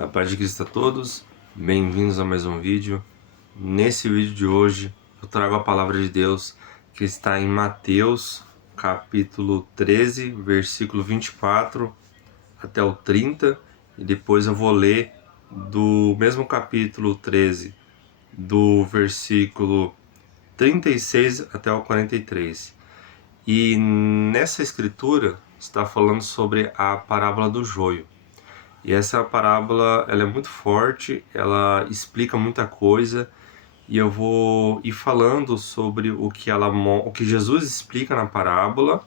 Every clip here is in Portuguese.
A paz de Cristo a todos, bem-vindos a mais um vídeo. Nesse vídeo de hoje eu trago a palavra de Deus que está em Mateus capítulo 13, versículo 24 até o 30, e depois eu vou ler do mesmo capítulo 13, do versículo 36 até o 43. E nessa escritura está falando sobre a parábola do joio. E essa parábola, ela é muito forte, ela explica muita coisa, e eu vou ir falando sobre o que Jesus explica na parábola.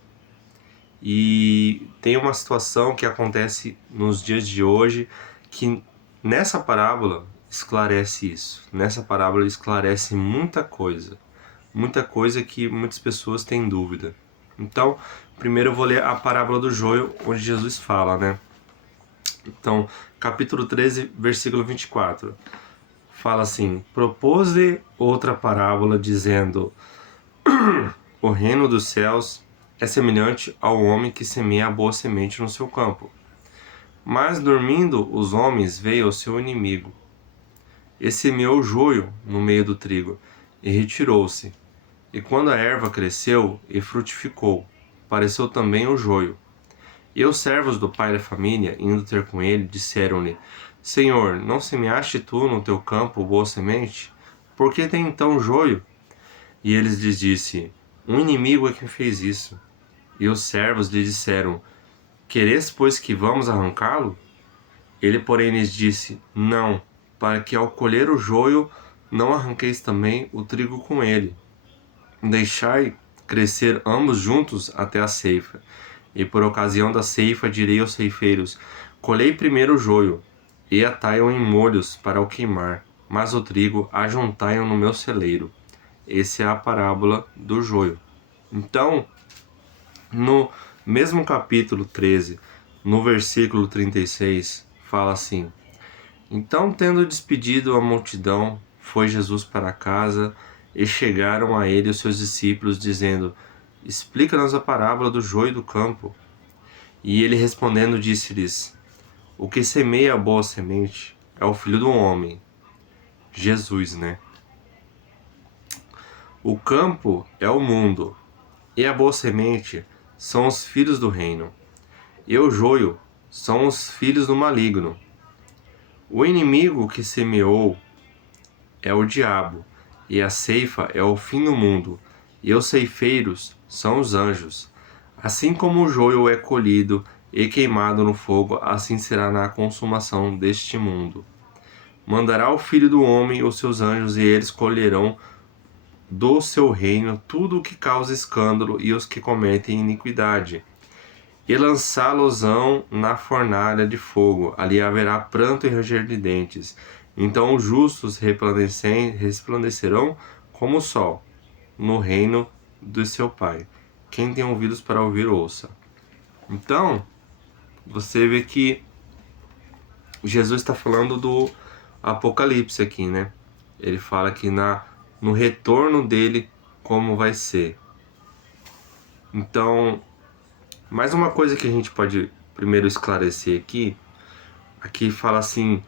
E tem uma situação que acontece nos dias de hoje que nessa parábola esclarece isso. Nessa parábola esclarece muita coisa que muitas pessoas têm dúvida. Então, primeiro eu vou ler a parábola do joio, onde Jesus fala, né? Então, capítulo 13, versículo 24, fala assim: propôs-lhe outra parábola, dizendo: o reino dos céus é semelhante ao homem que semeia a boa semente no seu campo. Mas, dormindo os homens, veio o seu inimigo, e semeou o joio no meio do trigo, e retirou-se. E quando a erva cresceu e frutificou, apareceu também o joio. E os servos do pai da família, indo ter com ele, disseram-lhe: Senhor, não semeaste tu no teu campo boa semente? Por que tem então joio? E eles lhes disse: um inimigo é quem fez isso. E os servos lhe disseram: Queres, pois, que vamos arrancá-lo? Ele, porém, lhes disse: Não, para que ao colher o joio não arranqueis também o trigo com ele. Deixai crescer ambos juntos até a ceifa. E por ocasião da ceifa direi aos ceifeiros: colhei primeiro o joio, e atai-o em molhos para o queimar, mas o trigo ajuntai-o no meu celeiro. Essa é a parábola do joio. Então, no mesmo capítulo 13, no versículo 36, fala assim: Então, tendo despedido a multidão, foi Jesus para casa, e chegaram a ele os seus discípulos, dizendo: Explica-nos a parábola do joio do campo. E ele respondendo disse-lhes: O que semeia a boa semente é o Filho do homem, Jesus, né? O campo é o mundo, e a boa semente são os filhos do reino, e o joio são os filhos do maligno. O inimigo que semeou é o diabo, e a ceifa é o fim do mundo, e os ceifeiros são os anjos. Assim como o joio é colhido e queimado no fogo, assim será na consumação deste mundo. Mandará o Filho do Homem os seus anjos, e eles colherão do seu reino tudo o que causa escândalo e os que cometem iniquidade, e lançá-los-ão na fornalha de fogo. Ali haverá pranto e ranger de dentes. Então os justos resplandecerão como o sol no reino do seu Pai. Quem tem ouvidos para ouvir, ouça. Então, você vê que Jesus está falando do Apocalipse aqui, né? Ele fala que no retorno dele, como vai ser. Então, mais uma coisa que a gente pode primeiro esclarecer aqui fala assim,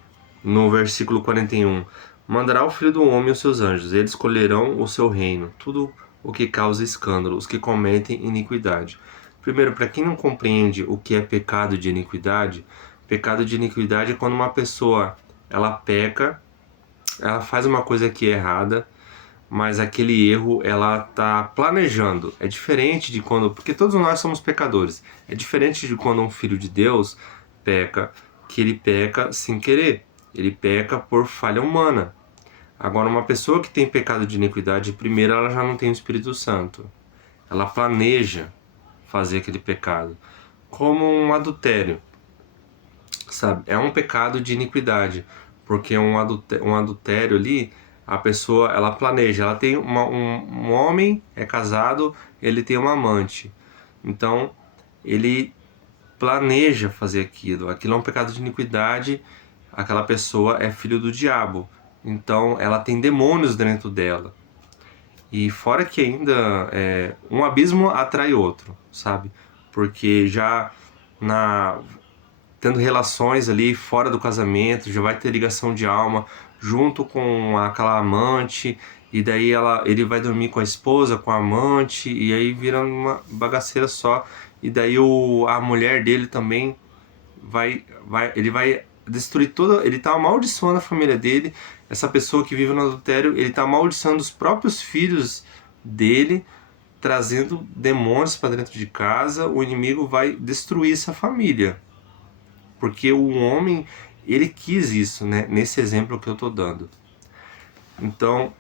no versículo 41, mandará o Filho do Homem os seus anjos, eles colherão o seu reino, tudo o que causa escândalo, os que cometem iniquidade. Primeiro, para quem não compreende o que é pecado de iniquidade é quando uma pessoa, ela peca, ela faz uma coisa que é errada, mas aquele erro ela tá planejando. É diferente de quando, porque todos nós somos pecadores. É diferente de quando um filho de Deus peca, que ele peca sem querer. Ele peca por falha humana. Agora, uma pessoa que tem pecado de iniquidade, primeiro ela já não tem o Espírito Santo. Ela planeja fazer aquele pecado. Como um adultério, sabe? É um pecado de iniquidade, porque um adultério ali, a pessoa, ela planeja, ela tem um homem é casado, ele tem uma amante, então ele planeja fazer aquilo é um pecado de iniquidade, aquela pessoa é filho do diabo, então ela tem demônios dentro dela, e fora que ainda um abismo atrai outro, sabe? Porque já tendo relações ali fora do casamento, já vai ter ligação de alma junto com aquela amante, e daí ele vai dormir com a esposa, com a amante, e aí vira uma bagaceira só. E daí a mulher dele também ele vai destruir toda, ele tá amaldiçoando a família dele. Essa pessoa que vive no adultério, ele tá amaldiçoando os próprios filhos dele, trazendo demônios para dentro de casa. O inimigo vai destruir essa família, porque o homem, ele quis isso, né? Nesse exemplo que eu tô dando. Então,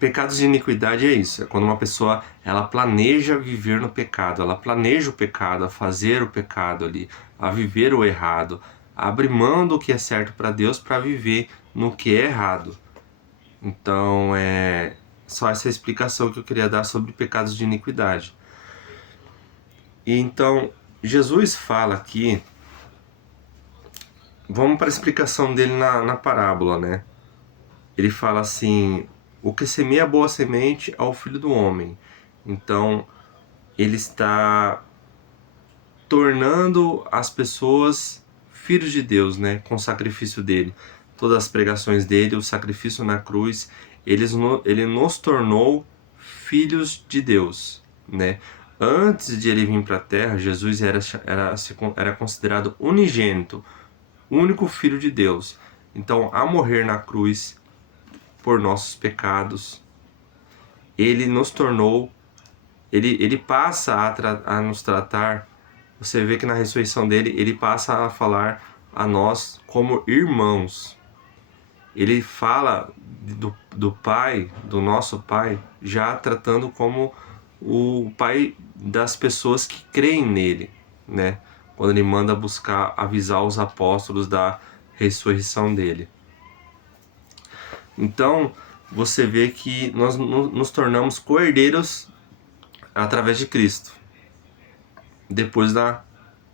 pecados de iniquidade é isso, é quando uma pessoa, ela planeja viver no pecado, ela planeja o pecado, a fazer o pecado ali, a viver o errado, abre mão do que é certo para Deus para viver no que é errado. Então, é só essa explicação que eu queria dar sobre pecados de iniquidade. E então, Jesus fala aqui, vamos para a explicação dele na parábola, né? Ele fala assim: o que semeia a boa semente é o Filho do Homem. Então, ele está tornando as pessoas filhos de Deus, né? Com o sacrifício dele. Todas as pregações dele, o sacrifício na cruz, ele nos tornou filhos de Deus, né? Antes de ele vir para a terra, Jesus era considerado unigênito, único filho de Deus. Então, a morrer na cruz por nossos pecados, ele nos tornou, ele passa a nos tratar. Você vê que na ressurreição dele, ele passa a falar a nós como irmãos. Ele fala do Pai, do nosso Pai, já tratando como o Pai das pessoas que creem nele, né? Quando ele manda buscar avisar os apóstolos da ressurreição dele. Então, você vê que nós nos tornamos co-herdeiros através de Cristo, depois da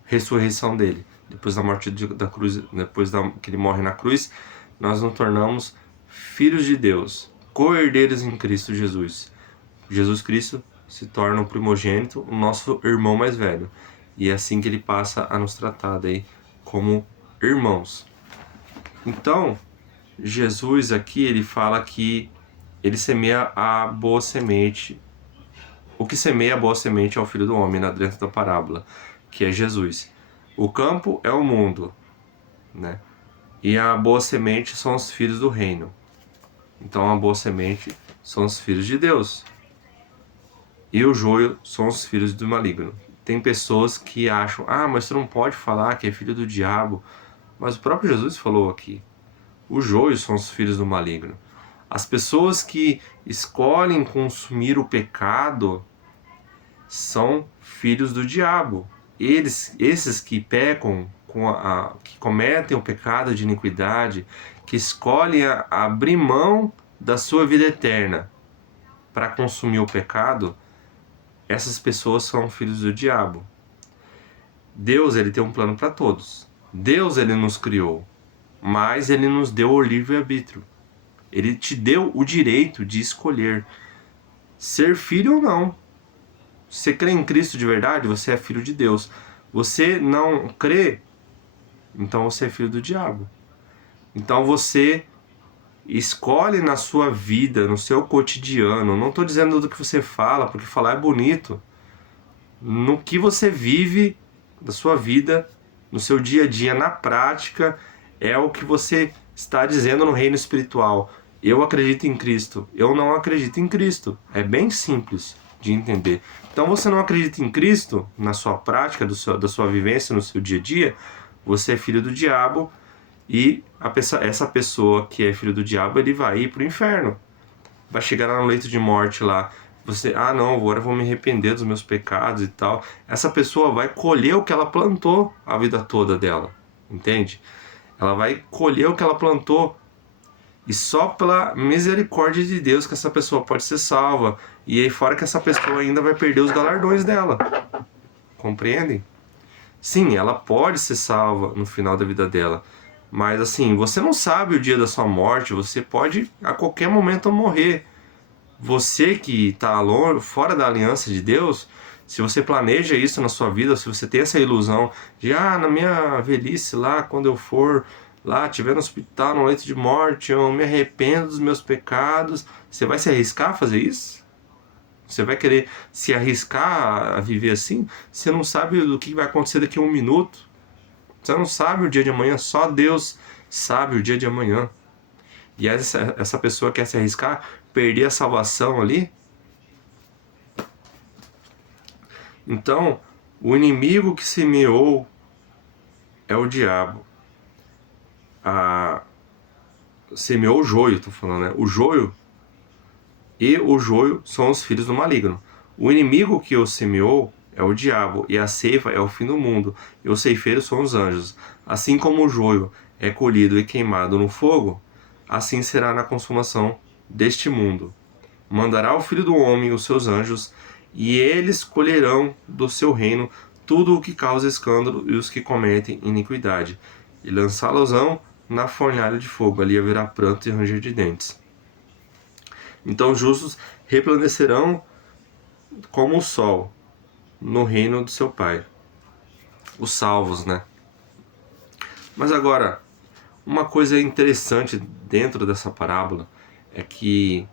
ressurreição dele, depois da morte da cruz, que ele morre na cruz, nós nos tornamos filhos de Deus, co-herdeiros em Cristo Jesus. Jesus Cristo se torna o primogênito, o nosso irmão mais velho, e é assim que ele passa a nos tratar daí como irmãos. Então, Jesus aqui, ele fala que ele semeia a boa semente. O que semeia a boa semente é o Filho do Homem, dentro da parábola, que é Jesus. O campo é o mundo, né? E a boa semente são os filhos do reino. Então a boa semente são os filhos de Deus. E o joio são os filhos do maligno. Tem pessoas que acham, mas você não pode falar que é filho do diabo. Mas o próprio Jesus falou aqui. O joio são os filhos do maligno. As pessoas que escolhem consumir o pecado são filhos do diabo. Esses que pecam, que cometem o pecado de iniquidade, que escolhem abrir mão da sua vida eterna para consumir o pecado, essas pessoas são filhos do diabo. Deus, ele tem um plano para todos. Deus, ele nos criou, mas ele nos deu o livre-arbítrio. Ele te deu o direito de escolher ser filho ou não. Você crê em Cristo de verdade, você é filho de Deus. Você não crê, então você é filho do diabo. Então você escolhe na sua vida, no seu cotidiano. Não estou dizendo do que você fala, porque falar é bonito. No que você vive da sua vida, no seu dia a dia, na prática, é o que você está dizendo no reino espiritual. Eu acredito em Cristo, eu não acredito em Cristo. É bem simples de entender. Então você não acredita em Cristo na sua prática, da sua vivência, no seu dia a dia, você é filho do diabo, e essa pessoa que é filho do diabo, ele vai ir para o inferno. Vai chegar lá no leito de morte lá. Você, não, agora eu vou me arrepender dos meus pecados e tal. Essa pessoa vai colher o que ela plantou a vida toda dela. Entende? Ela vai colher o que ela plantou. E só pela misericórdia de Deus que essa pessoa pode ser salva. E aí fora que essa pessoa ainda vai perder os galardões dela. Compreendem? Sim, ela pode ser salva no final da vida dela. Mas assim, você não sabe o dia da sua morte. Você pode a qualquer momento morrer. Você que está fora da aliança de Deus, Se você planeja isso na sua vida, se você tem essa ilusão de, na minha velhice lá, quando eu for lá, estiver no hospital, no leito de morte, eu me arrependo dos meus pecados, você vai se arriscar a fazer isso? Você vai querer se arriscar a viver assim? Você não sabe o que vai acontecer daqui a 1 minuto. Você não sabe o dia de amanhã, só Deus sabe o dia de amanhã. E essa pessoa quer se arriscar, perder a salvação ali. Então, o inimigo que semeou é o diabo. Semeou o joio, tô falando, né? O joio são os filhos do maligno. O inimigo que o semeou é o diabo, e a ceifa é o fim do mundo, e os ceifeiros são os anjos. Assim como o joio é colhido e queimado no fogo, assim será na consumação deste mundo. Mandará o Filho do Homem os seus anjos, e eles colherão do seu reino tudo o que causa escândalo e os que cometem iniquidade, e lançá-los-ão na fornalha de fogo. Ali haverá pranto e ranger de dentes. Então os justos resplandecerão como o sol no reino do seu Pai. Os salvos, né? Mas agora, uma coisa interessante dentro dessa parábola é que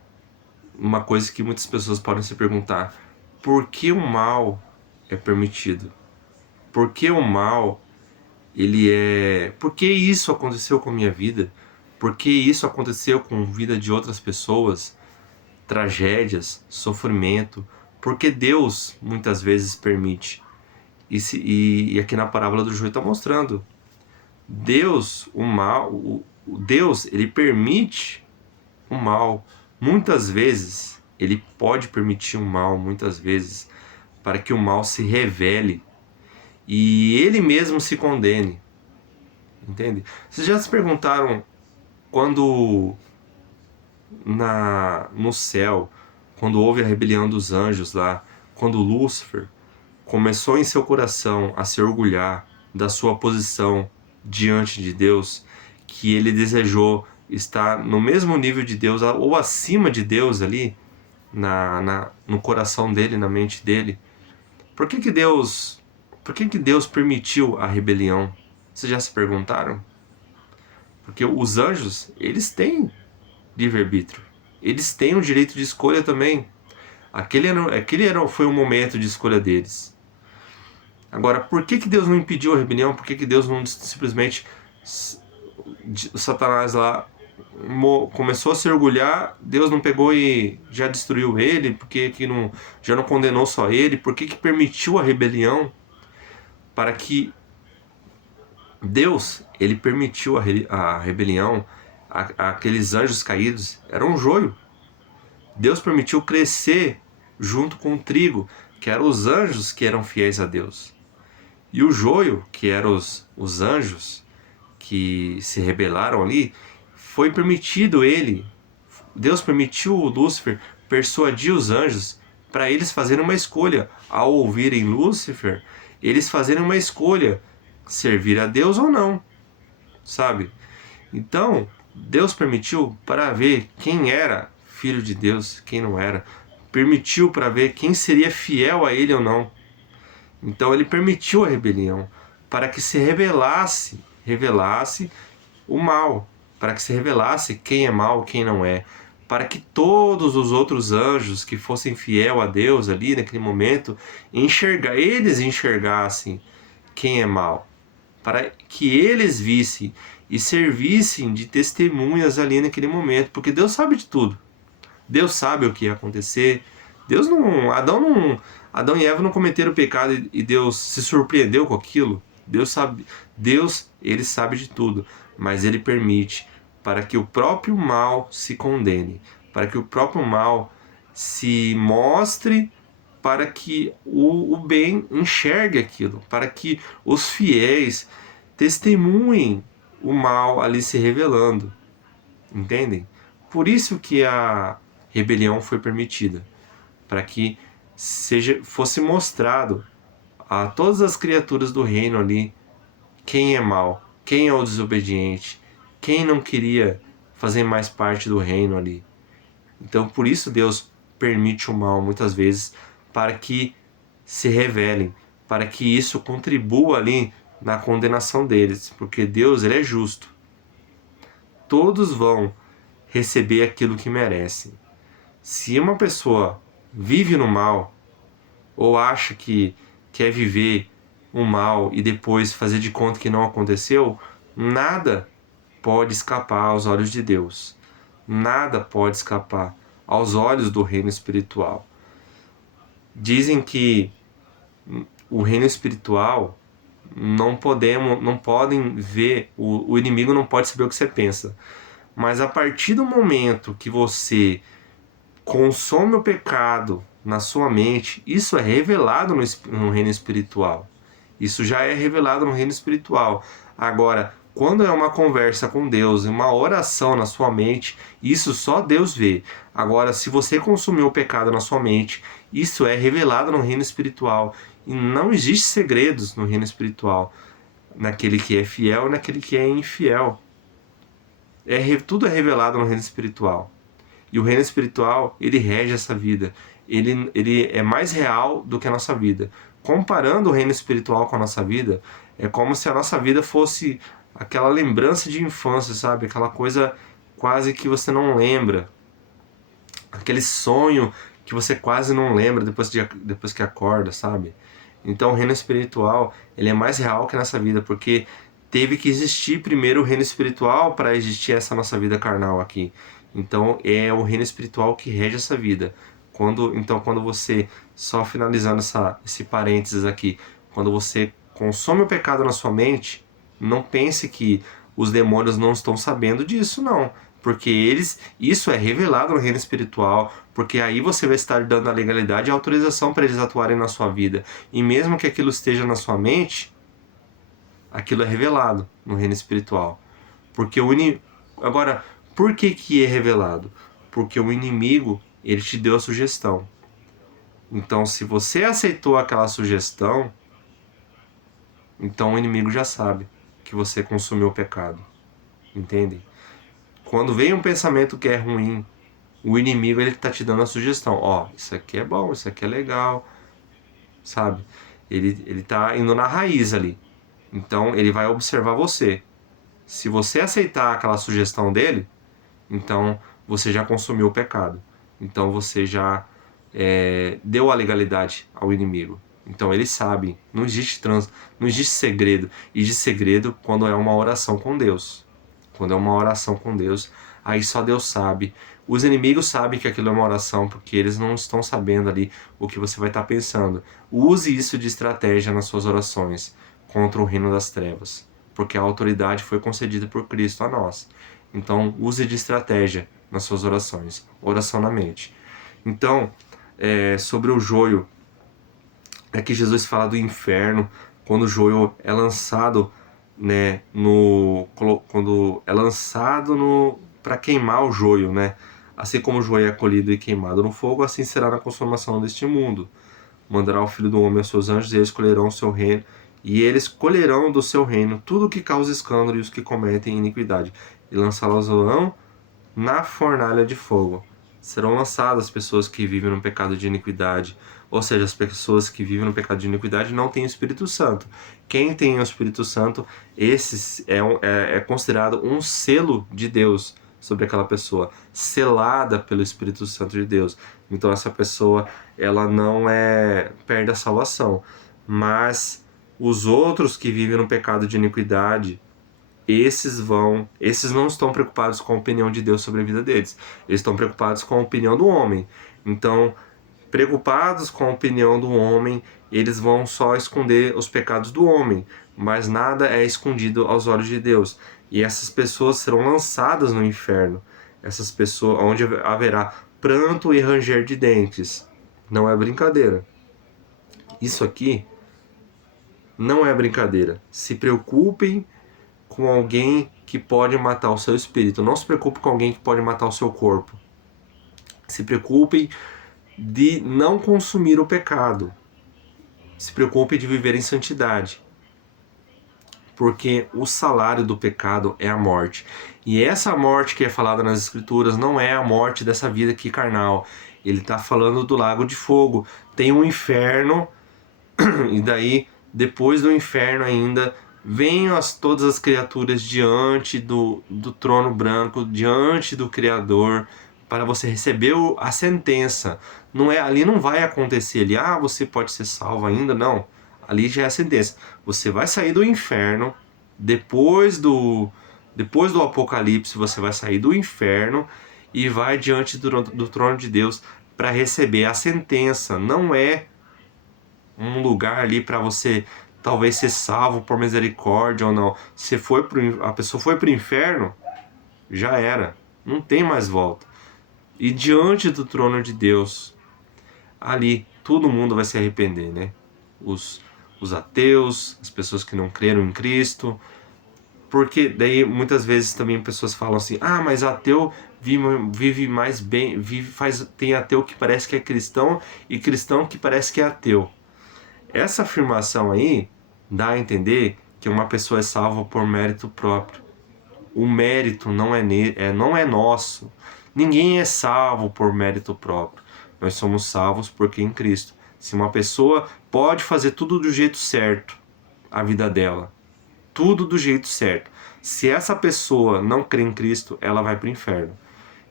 uma coisa que muitas pessoas podem se perguntar: por que o mal é permitido? Por que o mal por que isso aconteceu com a minha vida? Por que isso aconteceu com a vida de outras pessoas? Tragédias, sofrimento, porque Deus muitas vezes permite. E aqui na parábola do joio está mostrando, Deus, Deus, ele permite o mal. Muitas vezes, ele pode permitir o mal, muitas vezes, para que o mal se revele e ele mesmo se condene. Entende? Vocês já se perguntaram quando no céu, quando houve a rebelião dos anjos lá, quando Lúcifer começou em seu coração a se orgulhar da sua posição diante de Deus, que ele desejou estar no mesmo nível de Deus ou acima de Deus ali, no coração dele, na mente dele. Por que Deus permitiu a rebelião? Vocês já se perguntaram? Porque os anjos, eles têm livre-arbítrio. Eles têm o direito de escolha também. Foi um momento de escolha deles. Agora, por que Deus não impediu a rebelião? Por que Deus não simplesmente... O Satanás lá começou a se orgulhar, Deus não pegou e já destruiu ele? Por que já não condenou só ele? Por que permitiu a rebelião? Para que Deus, ele permitiu a rebelião. Aqueles anjos caídos eram um joio. Deus permitiu crescer junto com o trigo, que eram os anjos que eram fiéis a Deus. E o joio, que eram os anjos que se rebelaram ali, foi permitido Deus permitiu o Lúcifer persuadir os anjos para eles fazerem uma escolha. Ao ouvirem Lúcifer, eles fazerem uma escolha, servir a Deus ou não, sabe? Então, Deus permitiu para ver quem era filho de Deus, quem não era. Permitiu para ver quem seria fiel a ele ou não. Então ele permitiu a rebelião para que se revelasse o mal, para que se revelasse quem é mal, quem não é, para que todos os outros anjos que fossem fiel a Deus ali naquele momento, eles enxergassem quem é mal, para que eles vissem e servissem de testemunhas ali naquele momento, porque Deus sabe de tudo. Deus sabe o que ia acontecer. Adão e Eva não cometeram pecado e Deus se surpreendeu com aquilo. Deus, ele sabe de tudo, mas ele permite para que o próprio mal se condene, para que o próprio mal se mostre, para que o bem enxergue aquilo, para que os fiéis testemunhem o mal ali se revelando. Entendem? Por isso que a rebelião foi permitida, para que fosse mostrado a todas as criaturas do reino ali quem é mau, quem é o desobediente, quem não queria fazer mais parte do reino ali. Então por isso Deus permite o mal muitas vezes, para que se revelem, para que isso contribua ali na condenação deles, porque Deus, ele é justo. Todos vão receber aquilo que merecem. Se uma pessoa vive no mal, ou acha que quer viver o mal e depois fazer de conta que não aconteceu, nada pode escapar aos olhos de Deus. Nada pode escapar aos olhos do reino espiritual. Dizem que o reino espiritual não podem ver, o inimigo não pode saber o que você pensa. Mas a partir do momento que você consome o pecado na sua mente, isso é revelado no reino espiritual. Isso já é revelado no reino espiritual. Agora, quando é uma conversa com Deus, uma oração na sua mente, isso só Deus vê. Agora, se você consumiu o pecado na sua mente, isso é revelado no reino espiritual. E não existe segredos no reino espiritual. Naquele que é fiel e naquele que é infiel. Tudo é revelado no reino espiritual. E o reino espiritual, ele rege essa vida. Ele é mais real do que a nossa vida. Comparando o reino espiritual com a nossa vida, é como se a nossa vida fosse aquela lembrança de infância, sabe? Aquela coisa quase que você não lembra. Aquele sonho que você quase não lembra depois que acorda, sabe? Então o reino espiritual, ele é mais real que a nossa vida, porque teve que existir primeiro o reino espiritual para existir essa nossa vida carnal aqui. Então é o reino espiritual que rege essa vida. Quando você, só finalizando esse parênteses aqui, quando você consome o pecado na sua mente, não pense que os demônios não estão sabendo disso, não. Porque isso é revelado no reino espiritual, porque aí você vai estar dando a legalidade e a autorização para eles atuarem na sua vida. E mesmo que aquilo esteja na sua mente, aquilo é revelado no reino espiritual. Porque Agora, por que é revelado? Porque o inimigo, ele te deu a sugestão. Então, se você aceitou aquela sugestão, então o inimigo já sabe que você consumiu o pecado. Entende? Quando vem um pensamento que é ruim, o inimigo, ele tá te dando a sugestão. Ó, isso aqui é bom, isso aqui é legal, sabe? Ele tá indo na raiz ali. Então, ele vai observar você. Se você aceitar aquela sugestão dele, então você já consumiu o pecado. Então você já deu a legalidade ao inimigo. Então eles sabem, não existe segredo. Existe segredo quando é uma oração com Deus. Quando é uma oração com Deus, aí só Deus sabe. Os inimigos sabem que aquilo é uma oração, porque eles não estão sabendo ali o que você vai estar pensando. Use isso de estratégia nas suas orações contra o reino das trevas, porque a autoridade foi concedida por Cristo a nós. Então, use de estratégia nas suas orações. Oração na mente. Então, sobre o joio, que Jesus fala do inferno, quando o joio é lançado, né, quando é lançado para queimar o joio, né? Assim como o joio é colhido e queimado no fogo, assim será na consumação deste mundo. Mandará o Filho do Homem aos seus anjos, e eles colherão o seu reino, e eles colherão do seu reino tudo que causa escândalo e os que cometem iniquidade, e lançá-los-ão na fornalha de fogo. Serão lançadas as pessoas que vivem no pecado de iniquidade. Ou seja, as pessoas que vivem no pecado de iniquidade não têm o Espírito Santo. Quem tem o Espírito Santo, esse é considerado um selo de Deus sobre aquela pessoa, selada pelo Espírito Santo de Deus. Então essa pessoa, ela não perde a salvação. Mas os outros que vivem no pecado de iniquidade, esses não estão preocupados com a opinião de Deus sobre a vida deles. Eles estão preocupados com a opinião do homem. Então, preocupados com a opinião do homem, eles vão só esconder os pecados do homem, mas nada é escondido aos olhos de Deus. E essas pessoas serão lançadas no inferno. Essas pessoas, onde haverá pranto e ranger de dentes. Não é brincadeira. Isso aqui não é brincadeira. Se preocupem com alguém que pode matar o seu espírito. Não se preocupe com alguém que pode matar o seu corpo. Se preocupem de não consumir o pecado. Se preocupe de viver em santidade. Porque o salário do pecado é a morte. E essa morte que é falada nas Escrituras não é a morte dessa vida aqui carnal. Ele está falando do lago de fogo. Tem um inferno E daí, depois do inferno ainda, vêm todas as criaturas diante do trono branco, diante do Criador, para você receber a sentença. Não é, ali não vai acontecer ali, você pode ser salvo ainda, não. Ali já é a sentença. Você vai sair do inferno, depois do Apocalipse, você vai sair do inferno e vai diante do trono de Deus para receber a sentença. Não é um lugar ali para você talvez ser salvo por misericórdia ou não. Se a pessoa foi para o inferno, já era. Não tem mais volta. E diante do trono de Deus, ali todo mundo vai se arrepender, né? Os ateus, as pessoas que não creram em Cristo. Porque daí muitas vezes também pessoas falam assim: mas ateu vive mais bem, tem ateu que parece que é cristão e cristão que parece que é ateu. Essa afirmação aí dá a entender que uma pessoa é salva por mérito próprio. O mérito não é nosso. Ninguém é salvo por mérito próprio. Nós somos salvos porque em Cristo. Se uma pessoa pode fazer tudo do jeito certo, a vida dela, tudo do jeito certo. Se essa pessoa não crê em Cristo, ela vai para o inferno.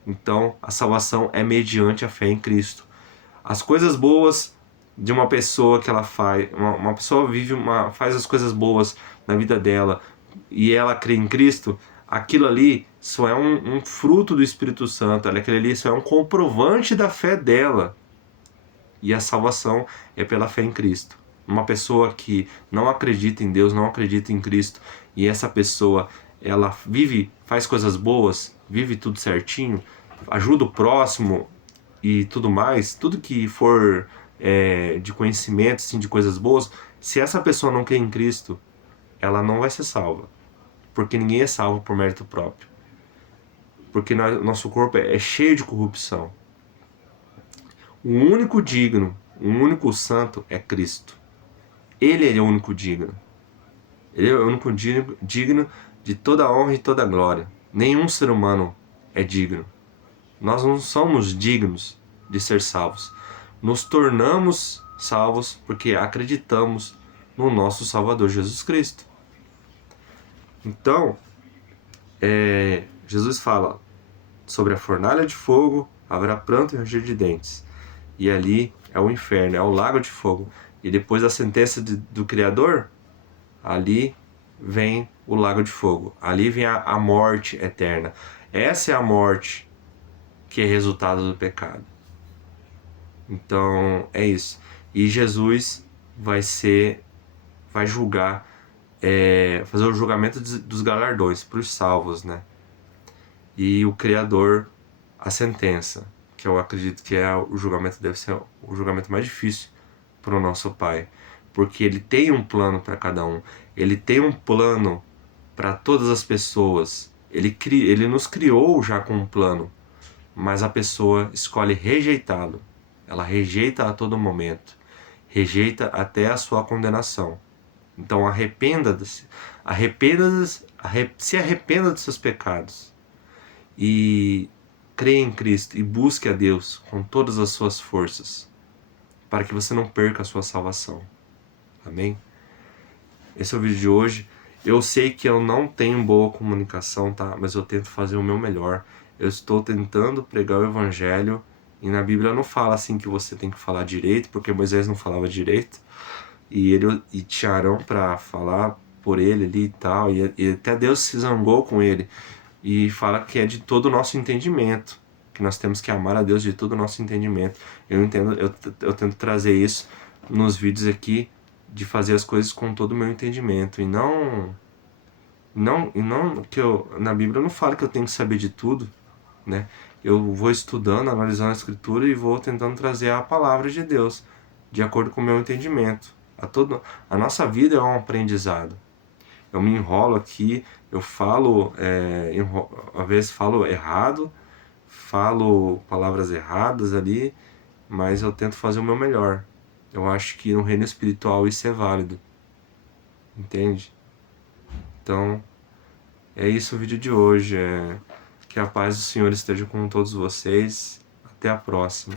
Então, a salvação é mediante a fé em Cristo. As coisas boas de uma pessoa que ela faz, uma pessoa faz as coisas boas na vida dela e ela crê em Cristo, aquilo ali só é um fruto do Espírito Santo, aquilo ali só é um comprovante da fé dela. E a salvação é pela fé em Cristo. Uma pessoa que não acredita em Deus, não acredita em Cristo, e essa pessoa, ela faz coisas boas, vive tudo certinho, ajuda o próximo e tudo mais, tudo que for de conhecimento, assim, de coisas boas, se essa pessoa não crê em Cristo, ela não vai ser salva. Porque ninguém é salvo por mérito próprio. Porque nosso corpo é cheio de corrupção. O único digno, o único santo é Cristo. Ele é o único digno. Ele é o único digno de toda honra e toda glória. Nenhum ser humano é digno. Nós não somos dignos de ser salvos. Nos tornamos salvos porque acreditamos no nosso Salvador Jesus Cristo. Então, Jesus fala sobre a fornalha de fogo, haverá pranto e ranger de dentes. E ali é o inferno, é o lago de fogo. E depois da sentença do Criador, ali vem o lago de fogo. Ali vem a morte eterna. Essa é a morte que é resultado do pecado. Então, é isso. E Jesus vai julgar, fazer o julgamento dos galardões para os salvos, né? E o Criador, a sentença, que eu acredito que o julgamento deve ser o julgamento mais difícil para o nosso Pai, porque Ele tem um plano para cada um, Ele tem um plano para todas as pessoas, Ele nos criou já com um plano, mas a pessoa escolhe rejeitá-lo, ela rejeita a todo momento, rejeita até a sua condenação. Então se arrependa dos seus pecados e creia em Cristo e busque a Deus com todas as suas forças, para que você não perca a sua salvação. Amém? Esse é o vídeo de hoje. Eu sei que eu não tenho boa comunicação, tá? Mas eu tento fazer o meu melhor. Eu estou tentando pregar o Evangelho, e na Bíblia não fala assim que você tem que falar direito, porque Moisés não falava direito, e tinha Arão para falar por ele ali e tal, e até Deus se zangou com ele, e fala que é de todo o nosso entendimento, que nós temos que amar a Deus de todo o nosso entendimento. Eu tento trazer isso nos vídeos aqui, de fazer as coisas com todo o meu entendimento, e não que na Bíblia não fala que eu tenho que saber de tudo, né? Eu vou estudando, analisando a Escritura e vou tentando trazer a palavra de Deus de acordo com o meu entendimento. A nossa vida é um aprendizado. Eu me enrolo aqui, eu falo, às vezes falo errado, falo palavras erradas ali, mas eu tento fazer o meu melhor. Eu acho que no reino espiritual isso é válido, entende? Então, é isso o vídeo de hoje. Que a paz do Senhor esteja com todos vocês. Até a próxima.